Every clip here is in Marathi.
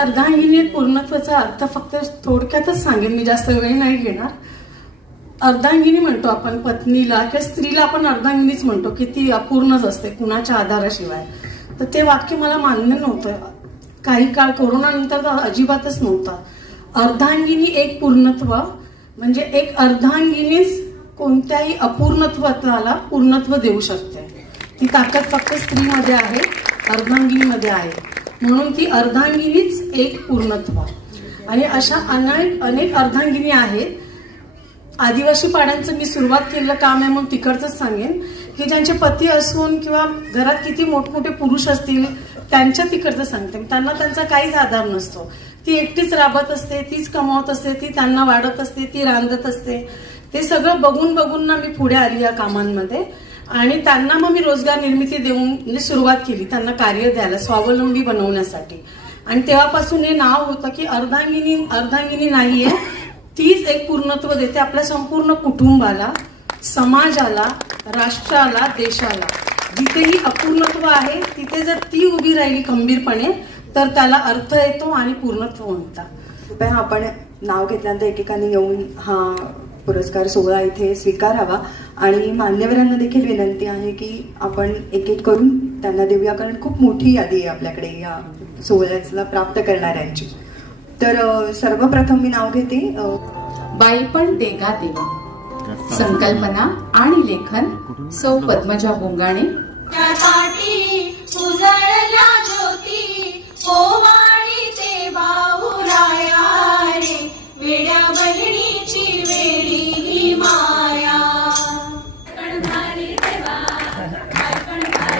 अर्धांगिनी पूर्णत्वाचा अर्थ फक्त थोडक्यातच सांगेन, मी जास्त वेळ नाही घेणार. अर्धांगिनी म्हणतो आपण पत्नीला किंवा स्त्रीला, आपण अर्धांगिनीच म्हणतो की ती अपूर्णच असते कुणाच्या आधाराशिवाय. तर ते वाक्य मला मान्य नव्हतं. काही काळ कोरोनानंतर तर अजिबातच नव्हतं. अर्धांगिनी एक पूर्णत्व, म्हणजे एक अर्धांगिनीच कोणत्याही अपूर्णत्वाला पूर्णत्व देऊ शकते. ती ताकद फक्त स्त्रीमध्ये आहे, अर्धांगिनीमध्ये आहे. म्हणून ती अर्धांगिनीच एक पूर्णत्व. आणि अशा अनेक अर्धांगिनी आहेत. आदिवासी पाड्यांचं मी सुरुवात केलेलं काम आहे म्हणून तिकडचंच सांगेन की ज्यांचे पती असून किंवा घरात किती मोठमोठे पुरुष असतील त्यांच्या तिकडचं सांगते. त्यांना त्यांचा काहीच आधार नसतो. ती एकटीच राबत असते, तीच कमावत असते, ती त्यांना वाढत असते, ती रांधत असते. ते सगळं बघून बघून ना मी पुढे आली या कामांमध्ये. आणि त्यांना मग मी रोजगार निर्मिती देऊन म्हणजे सुरुवात केली त्यांना कार्य द्यायला, स्वावलंबी बनवण्यासाठी. आणि तेव्हापासून हे नाव होतं की अर्धांगिनी नाहीये, तीच एक पूर्णत्व देते आपल्या संपूर्ण कुटुंबाला, समाजाला, राष्ट्राला, देशाला. जिथेही अपूर्णत्व आहे तिथे जर ती उभी राहिली खंबीरपणे तर त्याला अर्थ येतो आणि पूर्णत्व म्हणतात. कृपया आपण नाव घेतल्यानंतर एकेकाने येऊन हा पुरस्कार सोहळा इथे स्वीकारावा. आणि मान्यवरांना देखील विनंती आहे की आपण एक एक करून त्यांना देऊया, कारण खूप मोठी यादी आहे आपल्याकडे या सोहळ्याला प्राप्त करणाऱ्यांची. तर सर्वप्रथम मी नाव घेते बाईपण देगा देवा. संकल्पना आणि लेखन सौ पद्मजा बोंगाणे. वेड्या बहिणीची वेडी ही माया.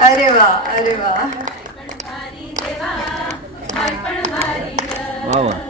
अरे वा, अरे वा, वा वा.